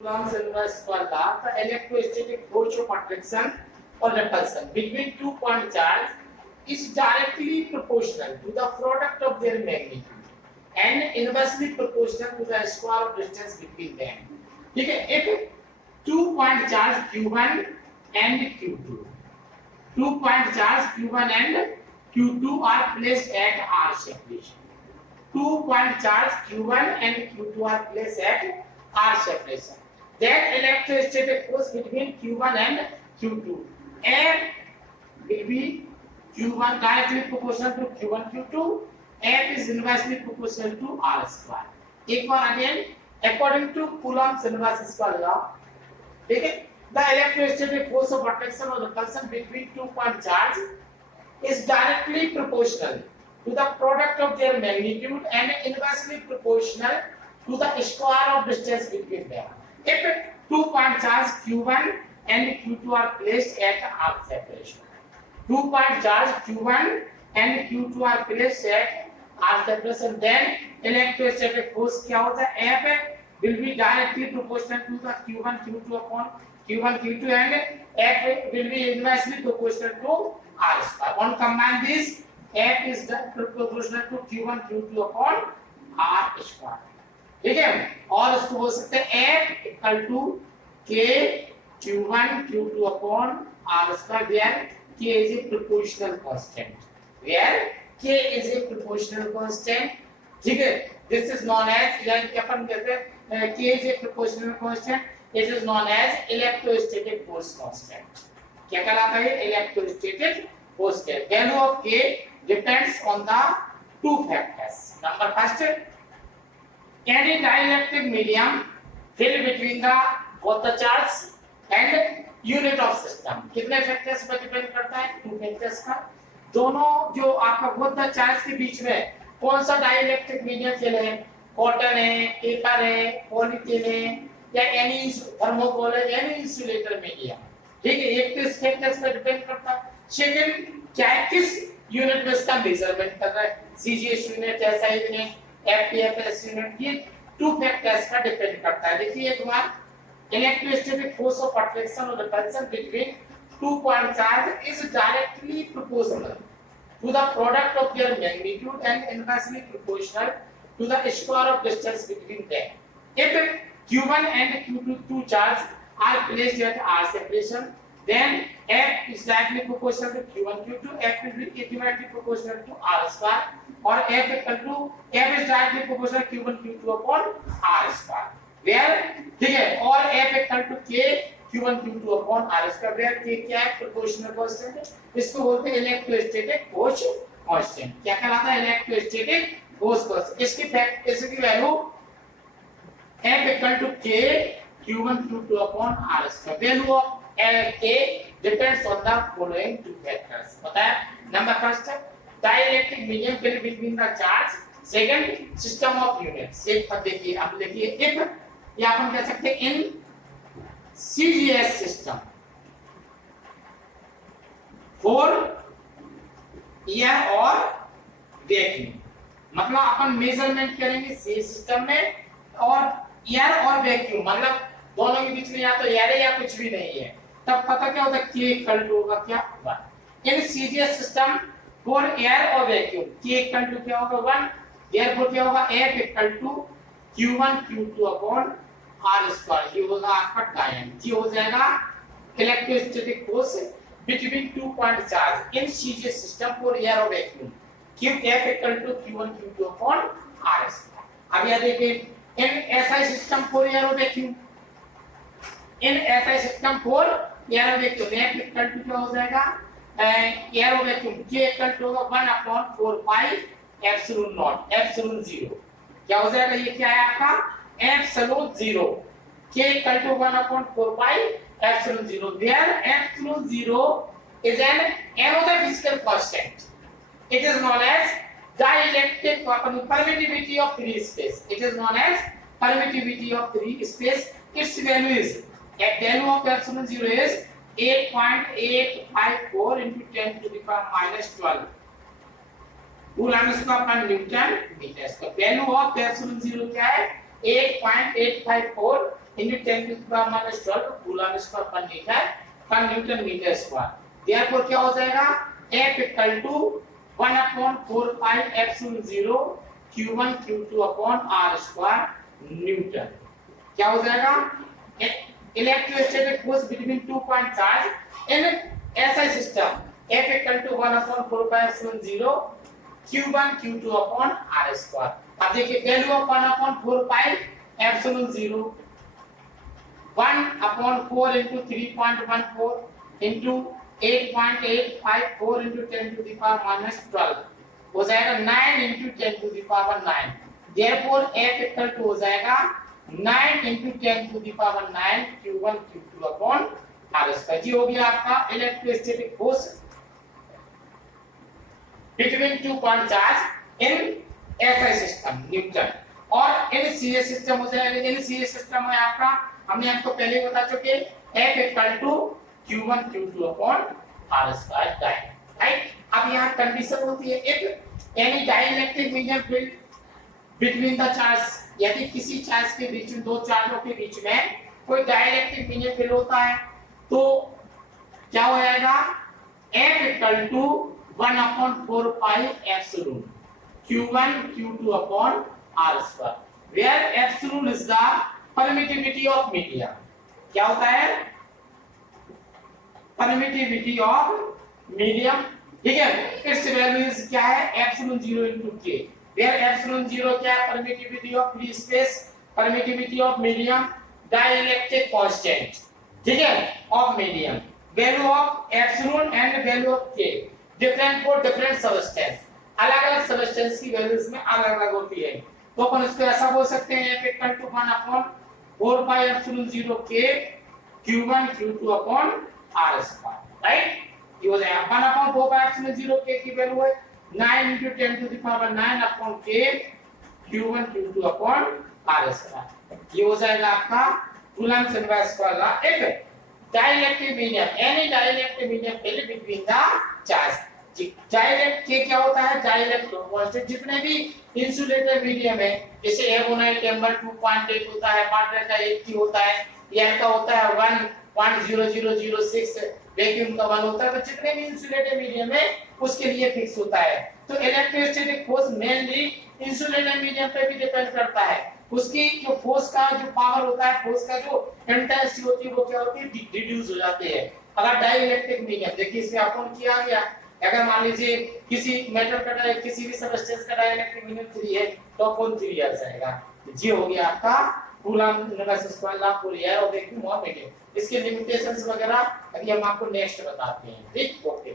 Coulomb's inverse for law, the electrostatic force of attraction or repulsion between two point charge is directly proportional to the product of their magnitude and inversely proportional to the square of distance between them. ठीक है, एक two point charge Q1 and Q2, 2 point charge Q1 and Q2 are placed at R separation. 2 point charge Q1 and Q2 are placed at R separation. That electrostatic force between Q1 and Q2 F will be Q1 directly proportional to Q1 Q2. F is inversely proportional to R square. एक बार again, according to Coulomb's inverse square law, ठीक है, the electrostatic force of attraction or repulsion between 2 point charge is directly proportional to the product of their magnitude and inversely proportional to the square of distance between them. If 2 point charge Q1 and Q2 are placed at R separation, 2 point charge Q1 and Q2 are placed at R separation, then electrostatic force क्या होता है? F will be directly proportional to the Q1 Q2 upon Q1 Q2 and F will be inversely proportional to R square. On combine this, F is proportional to Q1 Q2 upon R square. ठीक है, और इसको बोल सकते हैं F equal to K Q1 Q2 upon R square where K is a proportional constant. Where K is a proportional constant. ठीक है, this is known as, यानी क्या अपन कहते हैं, K is a proportional constant. It is known as electrostatic force constant. क्या कहलाता है? Electrostatic force constant. Value of K depends on the two factors. Number first, any dielectric medium filled between the both the charge and unit of system. कितने factors पर depend करता है? 2 factors का. दोनों जो आपका both the charge के बीच में कौन सा डाइलेक्ट्रिक मीडियम फिल है? कॉटन है, पेपर है, पॉलीथीन है या एनी थर्मोकोल है, एनी इंसुलेटर मीडियम. ठीक है, एक तो इस फैक्टर्स पर डिपेंड करता है. सेकंड, क्या है, किस यूनिट में इसका मेजरमेंट कर रहा है? CGS unit, SI unit, FPFS unit, ये 2 फैक्टर्स पर डिपेंड करता है. देखिए एक बार, electrostatic force of attraction or repulsion between 2 point charge is directly proportional to the product of their magnitude and inversely proportional to the square of distance between them. If Q1 and Q2 two charges are placed at R separation, then F is directly proportional to Q1 Q2. F will be equivalently proportional to R square, or F is directly proportional to Q1 Q2 upon R square. Where ठीक है, और F equal to K Q1 Q2 upon R square. Where K क्या है? Proportional constant है. इसको बोलते हैं electrostatic force constant. क्या कहलाता है? Electrostatic force constant. इसकी value F equal to K Q1 Q2 upon R square. Value of K depends on the following 2 factors. पता है? Number first, dielectric medium filled between the charge. Second, system of units. एक पर देखिए, अब देखिए, if या अपन कह सकते हैं इन सीजीएस सिस्टम फॉर एयर और वैक्यूम, मतलब अपन मेजरमेंट करेंगे सी सिस्टम में और एयर और वैक्यूम, मतलब दोनों के बीच में या तो एयर है या कुछ भी नहीं है, तब पता क्या होता है? के इक्वल टू होगा क्या? 1. In CGS system for air और वैक्यूम के इक्वल टू क्या होगा? 1. Therefore क्या होगा? F equal to Q1 Q2 upon R square. ये होगा आपका टाइम. ये हो जाएगा electrostatic force between 2 point charge in CGS system for air और vacuum. Q F equal to Q1 Q2 upon R square. अब यह देखिए, in SI system for air और vacuum, in SI system for air और vacuum F equal to क्या हो जाएगा? Air और वैक्यूम K इक्वल टू होगा 1 upon 4 pi epsilon naught, epsilon 0. क्या हो जाएगा? ये क्या है आपका? Epsilon 0. K equal to 1 upon 4 pi epsilon 0. Where epsilon 0 is an another physical constant. It is known as dielectric permittivity of free space. It is known as permittivity of free space. Its value is, value of epsilon 0 is 8.854 into 10 to the power minus 12 coulomb square पर newton metre square. Value of epsilon 0 क्या है? 8.854 into 10 to the power minus 12 coulomb square per metre per newton metre square. Therefore क्या हो जाएगा F equal to 1/4 pi epsilon 0 q1 q2 upon r square newton. क्या हो जाएगा electrostatic force between 2 point charge in SI system F equal to 1/4 pi epsilon 0 q1 q2 upon r square. अब देखिए value of 1/4 pi epsilon 0 1/4 into 3.14 into 8.854 into 10 to the power minus 12 हो जाएगा 9 into 10 to the power 9। therefore F equal to हो जाएगा 9 into 10 to the power 9 q1 q2 upon r square. जी हो गया आपका electrostatic force between two point charge in SI system newton. और in CS system हो जाएगा इन CS सिस्टम में आपका हमने आपको पहले बता चुके F equal to q1 q2 upon r square डाई राइट। अब यहाँ कंडीशन होती है if any dielectric medium filled between the charge यदि किसी चार्ज के बीच में दो चार्जों के बीच में कोई डाइलेक्ट्रिक मीडियम फील्ड होता है तो क्या हो जाएगा F equal to 1/4 pi epsilon q1 q2 upon r square where epsilon is the permittivity of medium. क्या होता है परमिटिविटी ऑफ मीडियम ठीक है। इट्स वैल्यू इज क्या है epsilon 0 into k where epsilon 0 क्या है permittivity of free space permittivity of medium dielectric constant ठीक है of medium value of epsilon and value of k different for different substance अलग-अलग substance की values में अलग-अलग होती है। तो अपन इसको ऐसा बोल सकते हैं F equal to 1/4 pi epsilon 0 k q1 q2 upon r square right. ये हो जाएगा 1/4 पाई एप्सिलॉन 0 k की वैल्यू है 9 into 10 to the power 9 upon k q1 q2 upon r square. ये हो जाएगा आपका कूलम्ब इनवर्स वाला एक dielectric medium any dielectric medium filled between the charge. Dialect के क्या होता है डाइलेक्ट्रिक कांस्टेंट जितने भी इंसुलेटर मीडियम है जैसे एबोनाइट टेम्पर 2.8 होता है वाटर का 80 होता है एयर का होता है 1.0006 वैक्यूम का 1 होता है तो जितने भी इंसुलेटर मीडियम है उसके लिए फिक्स होता है। तो electrostatic force mainly insulator medium पे भी डिपेंड करता है उसकी जो फोर्स का जो पावर होता है फोर्स का जो इंटेंसिटी होती है वो क्या होती है रिड्यूस हो जाती है। अगर डाइलेक्ट्रिक मीडियम देखिए इसमें अपन किया गया अगर मान लीजिए किसी मेटल का किसी भी सबस्टेंस का डाइलेक्ट्रिक मीडियम 3 है तो अपन 3 आ जाएगा। जी हो गया आपका कूलम्ब इनवर्स स्क्वायर लॉ पूरी है और देखिए मोमेंट इसके लिमिटेशंस वगैरह अभी हम आपको नेक्स्ट बताते हैं ठीक ओके।